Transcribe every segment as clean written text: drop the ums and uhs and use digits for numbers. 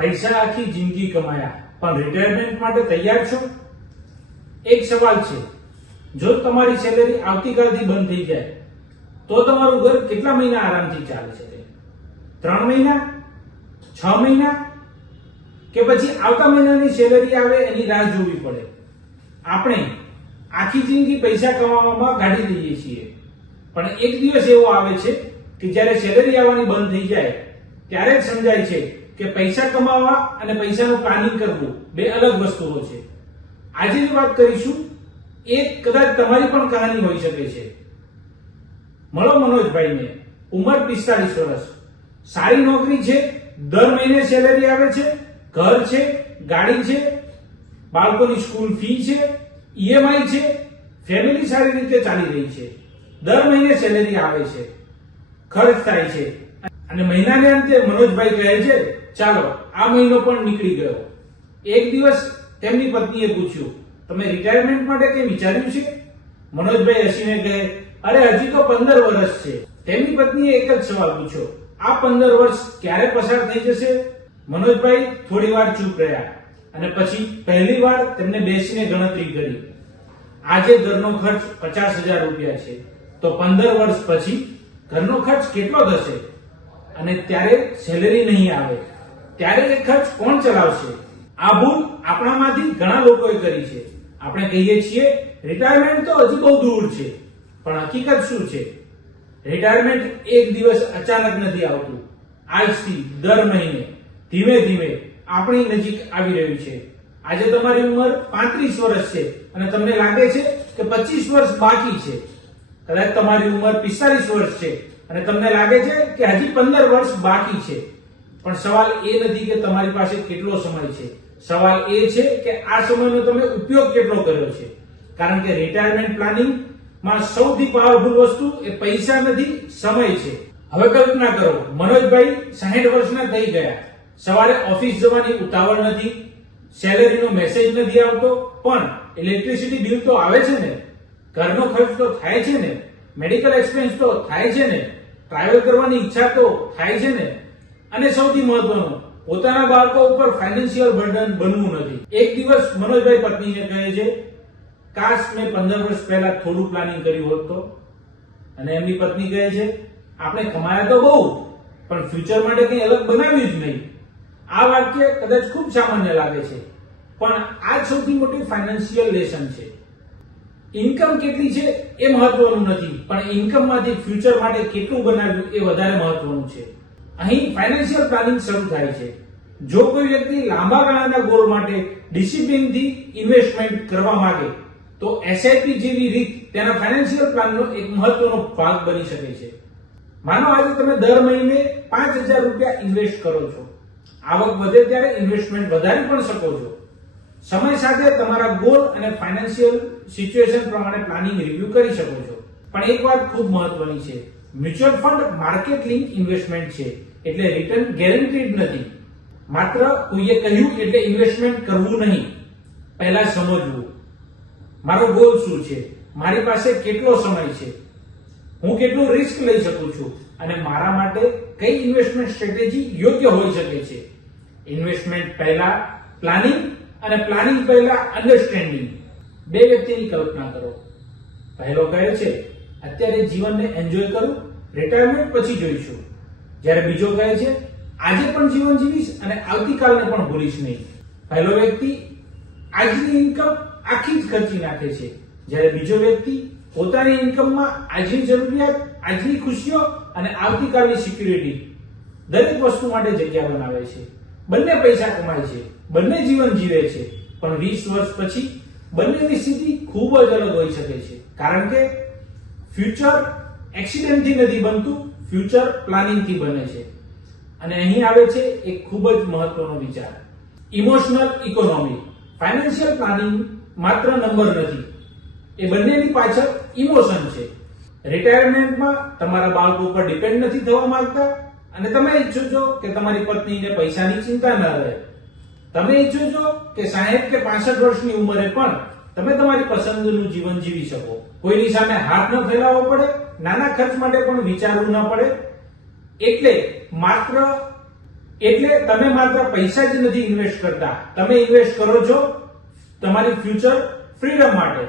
પૈસા આખી જિંદગી કમાયા પણ રિટાયરમેન્ટ માટે તૈયાર છો? એક સવાલ છે, જો તમારી સેલેરી આવતીકાલથી બંધ થઈ જાય તો તમારું ઘર કેટલા મહિના આરામથી ચાલી શકે? 3 મહિના, 6 મહિના, કે પછી આવતા મહિનાની સેલેરી આવે એની રાહ જોવી પડે? આપણે આખી જિંદગી પૈસા કમાવામાં કાઢી દઈએ છીએ, પણ એક દિવસ એવો આવે છે કે જ્યારે સેલેરી આવવાની બંધ થઈ જાય ત્યારે જ સમજાય છે કે પૈસા કમાવા અને પૈસાનું પ્લાનિંગ કરવું બે અલગ વસ્તુઓ છે. આજે જે વાત કરીશું એ કદાચ તમારી પણ કહાની હોઈ શકે છે. મળો મનોજભાઈને, ઉંમર 45 વર્ષ, સારી નોકરી છે, દર મહિને સેલેરી આવે છે, ઘર છે, ગાડી છે, બાળકોની સ્કૂલ ફી છે, ઈએમઆઈ છે, ફેમિલી સારી રીતે ચાલી રહી છે, દર મહિને સેલેરી આવે છે, ખર્ચ થાય છે અને મહિનાને અંતે મનોજભાઈ કહે છે ચાલો આ મહિનો પણ નીકળી ગયો. એક દિવસ તેમની પત્નીએ પૂછ્યું, તમે રિટાયરમેન્ટ માટે કંઈ વિચાર્યું છે? મનોજભાઈ હસીને કહે, અરે હજી તો 15 વર્ષ છે. તેમની પત્નીએ એક જ સવાલ પૂછ્યો, આ 15 વર્ષ ક્યારે પસાર થઈ જશે? મનોજભાઈ થોડી વાર ચૂપ રહ્યા અને પછી પહેલી વાર તેમને બેસીને ગણતરી કરી. આજે ઘરનો ખર્ચ 50,000 રૂપિયા છે, તો 15 વર્ષ પછી ઘરનો ખર્ચ કેટલો થશે? અને ત્યારે સેલેરી નહીં આવે ત્યારે એ ખર્ચ કોણ ચલાવશે? આ ભૂલ આપણામાંથી ઘણા લોકોએ કરી છે. આપણે કહીએ છીએ રિટાયરમેન્ટ તો હજી બહુ દૂર છે, પણ હકીકત શું છે? રિટાયરમેન્ટ એક દિવસ અચાનક નથી આવતું. આજથી દર મહિને ધીમે ધીમે આપણી નજીક આવી રહ્યું છે. આજે તમારી ઉંમર 35 વર્ષ છે અને તમને લાગે છે કે 25 વર્ષ બાકી છે. કદાચ તમારી ઉંમર 45 વર્ષ છે અને તમને લાગે છે કે હજી 15 વર્ષ બાકી છે. પણ સવાલ એ નથી કે તમારી પાસે કેટલો સમય છે, સવાલ એ છે કે આ સમયનો તમે ઉપયોગ કેટલો કર્યો છે. કારણ કે રિટાયરમેન્ટ પ્લાનિંગ માં સૌથી પાવરફુલ વસ્તુ એ પૈસા નથી, સમય છે. હવે કલ્પના કરો, મનોજભાઈ 60 વર્ષના થઈ ગયા, સવારે ઓફિસ જવાની ઉતાવળ નથી, સેલેરીનો મેસેજ નથી આવતો, પણ ઇલેક્ટ્રિસિટી બિલ તો આવે છે ને, ઘરનો ખર્ચ તો થાય છે ને, મેડિકલ એક્સપેન્સ તો થાય છે ને, ટ્રાવેલ કરવાની ઈચ્છા તો થાય છે ને, અને સૌથી મહત્વનું, પોતાના બાળકો ઉપર ફાઇનાન્શિયલ બર્ડન બનવું નથી. એક દિવસ મનોજભાઈ પત્નીને કહે છે, કાશ મેં 15 વર્ષ પહેલા થોડું પ્લાનિંગ કર્યું હોત તો. અને એમની પત્ની કહે છે, આપણે કમાયા તો બહુ, પણ ફ્યુચર માટે કંઈ અલગ બનાવ્યું જ નહીં. આ વાક્ય કદાચ ખૂબ સામાન્ય લાગે છે, પણ આ જ સૌથી મોટી ફાઇનાન્શિયલ લેસન છે. ઇન્કમ કેટલી છે એ મહત્વનું નથી, પણ ઇન્કમમાંથી ફ્યુચર માટે કેટલું બનાવ્યું એ વધારે મહત્વનું છે. અહીં ફાઇનાન્શિયલ પ્લાનિંગ શરૂ થાય છે. જો કોઈ વ્યક્તિ લાંબા ગાળાના ગોલ માટે ડિસિપ્લિનથી ઇન્વેસ્ટમેન્ટ કરવા માંગે તો એસઆઈપી જેવી રીત તેના ફાઇનાન્શિયલ પ્લાનનો એક મહત્વનો ભાગ બની શકે છે. માનો આજે તમે દર મહિને 5,000 રૂપિયા ઇન્વેસ્ટ કરો છો. આવક વધે ત્યારે ઇન્વેસ્ટમેન્ટ વધારી પણ શકો છો. સમય સાથે તમારા ગોલ અને ફાઇનાન્શિયલ સિચ્યુએશન પ્રમાણે પ્લાનિંગ રિવ્યુ કરી શકો છો. પણ એક વાત ખૂબ મહત્વની છે, mutual fund market link investment છે, એટલે રિટર્ન ગેરંટીડ નથી. માત્ર કોઈએ કહ્યું એટલે ઇન્વેસ્ટમેન્ટ કરવું નહીં. પહેલા સમજવું, મારો ગોલ શું છે, મારી પાસે કેટલો સમય છે, હું કેટલું રિસ્ક લઈ શકું છું અને મારા માટે કઈ ઇન્વેસ્ટમેન્ટ સ્ટ્રેટેજી યોગ્ય હોઈ શકે છે. ઇન્વેસ્ટમેન્ટ પહેલા પ્લાનિંગ અને પ્લાનિંગ પહેલા અન્ડરસ્ટેન્ડિંગ. બે વ્યક્તિની કલ્પના કરો. પહેલો કહે છે અત્યારે જીવનને એન્જોય કરું, રિટાયરમેન્ટ પછી જોઈશું. જ્યારે બીજો કહે છે આજે પણ જીવન જીવીશ અને આવતીકાલને પણ ભૂલીશ નહીં. પહેલો વ્યક્તિ આજની ઇન્કમ આખી જ ખર્ચી નાખે છે, જ્યારે બીજો વ્યક્તિ પોતાની ઇન્કમમાં આજની જરૂરિયાત, આજની ખુશીઓ અને આવતીકાલની સિક્યુરિટી દરેક વસ્તુ માટે જગ્યા બનાવે છે. બંને પૈસા કમાય છે, બંને જીવન જીવે છે, પણ 20 વર્ષ પછી બંનેની સ્થિતિ ખૂબ જ અલગ હોઈ શકે છે. કારણ કે ફ્યુચર એક્સિડન્ટથી નથી બનતું, ફ્યુચર પ્લાનિંગથી બને છે. અને અહીં આવે છે એક ખૂબ જ મહત્વનો વિચાર, ઇમોશનલ ઇકોનોમી. ફાઇનાન્શિયલ પ્લાનિંગ માત્ર નંબર નથી, એ બંનેની પાછળ ઇમોશન છે. રિટાયરમેન્ટમાં તમારા બાળકો ઉપર ડિપેન્ડ નથી થવા માંગતા અને તમે ઈચ્છો છો કે તમારી પત્નીને પૈસાની ચિંતા ન રહે. તમે ઈચ્છો છો કે 60 કે 65 વર્ષની ઉંમરે પણ તમે તમારી પસંદનું જીવન જીવી શકો. કોઈની સામે હાથ ન ફેલાવવો પડે, નાના ખર્ચ માટે પણ વિચારવું ન પડે. એટલે માત્ર એટલે તમે માત્ર પૈસા જ નથી ઇન્વેસ્ટ કરતા, તમે ઇન્વેસ્ટ કરો છો તમારી ફ્યુચર ફ્રીડમ માટે,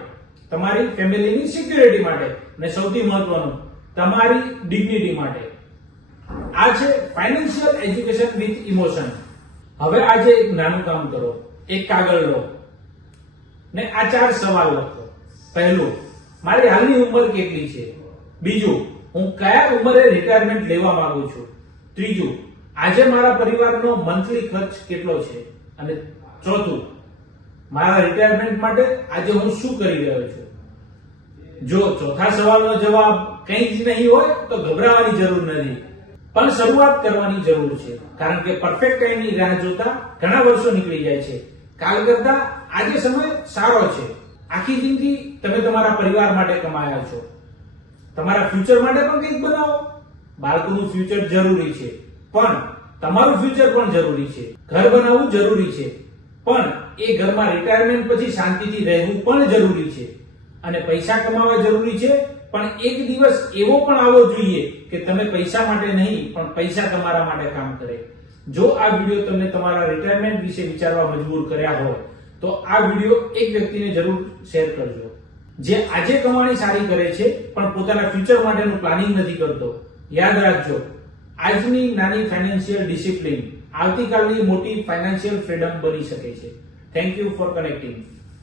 તમારી ફેમિલીની સિક્યુરિટી માટે અને સૌથી મહત્વનું તમારી ડિગ્નિટી માટે. આ છે ફાઇનાન્શિયલ એજ્યુકેશન વિથ ઇમોશન. હવે આજે એક નાનું કામ કરો, એક કાગળ લો ને આ 4 સવાલ લખો. પહેલું, મારી હાલની ઉંમર કેટલી છે? બીજું, હું કયા ઉંમરે રિટાયરમેન્ટ લેવા માંગુ છું? ત્રીજું, આજે મારા પરિવારનો મંથલી ખર્ચ કેટલો છે? અને ચોથું, મારા રિટાયરમેન્ટ માટે આજે હું શું કરી રહ્યો છું? જો ચોથા સવાલનો જવાબ કંઈ જ નહીં હોય તો ગભરાવાની જરૂર નથી, પણ શરૂઆત કરવાની જરૂર છે. કારણ કે પરફેક્ટ ટાઈમની રાહ જોતા ઘણા વર્ષો નીકળી જાય છે. કાલ કરતા આજે સમય સારો છે. આખી જિંદગી તમે તમારા પરિવાર માટે કમાયા છો, તમારા ફ્યુચર માટે પણ કંઈક બનાવો. બાળકોનું ફ્યુચર જરૂરી છે, પણ તમારું ફ્યુચર પણ જરૂરી છે. ઘર બનાવવું જરૂરી છે, પણ એ ઘરમાં રિટાયરમેન્ટ પછી શાંતિથી રહેવું પણ જરૂરી છે. અને પૈસા કમાવા જરૂરી છે, પણ એક દિવસ એવો પણ આવવો જોઈએ કે તમે પૈસા માટે નહીં પણ પૈસા તમારા માટે કામ કરે. જો આ વિડીયો તમને તમારા રિટાયરમેન્ટ વિશે વિચારવા મજબૂર કર્યા હોય તો આ વિડીયો એક વ્યક્તિને જરૂર શેર કરજો જે આજે કમાણી સારી કરે છે પણ પોતાના ફ્યુચર માટેનું પ્લાનિંગ નથી કરતો. યાદ રાખજો, આજની નાની ફાઇનાન્શિયલ ડિસિપ્લિન આવતીકાલની મોટી ફાઇનાન્શિયલ ફ્રીડમ બની શકે છે. Thank you for connecting.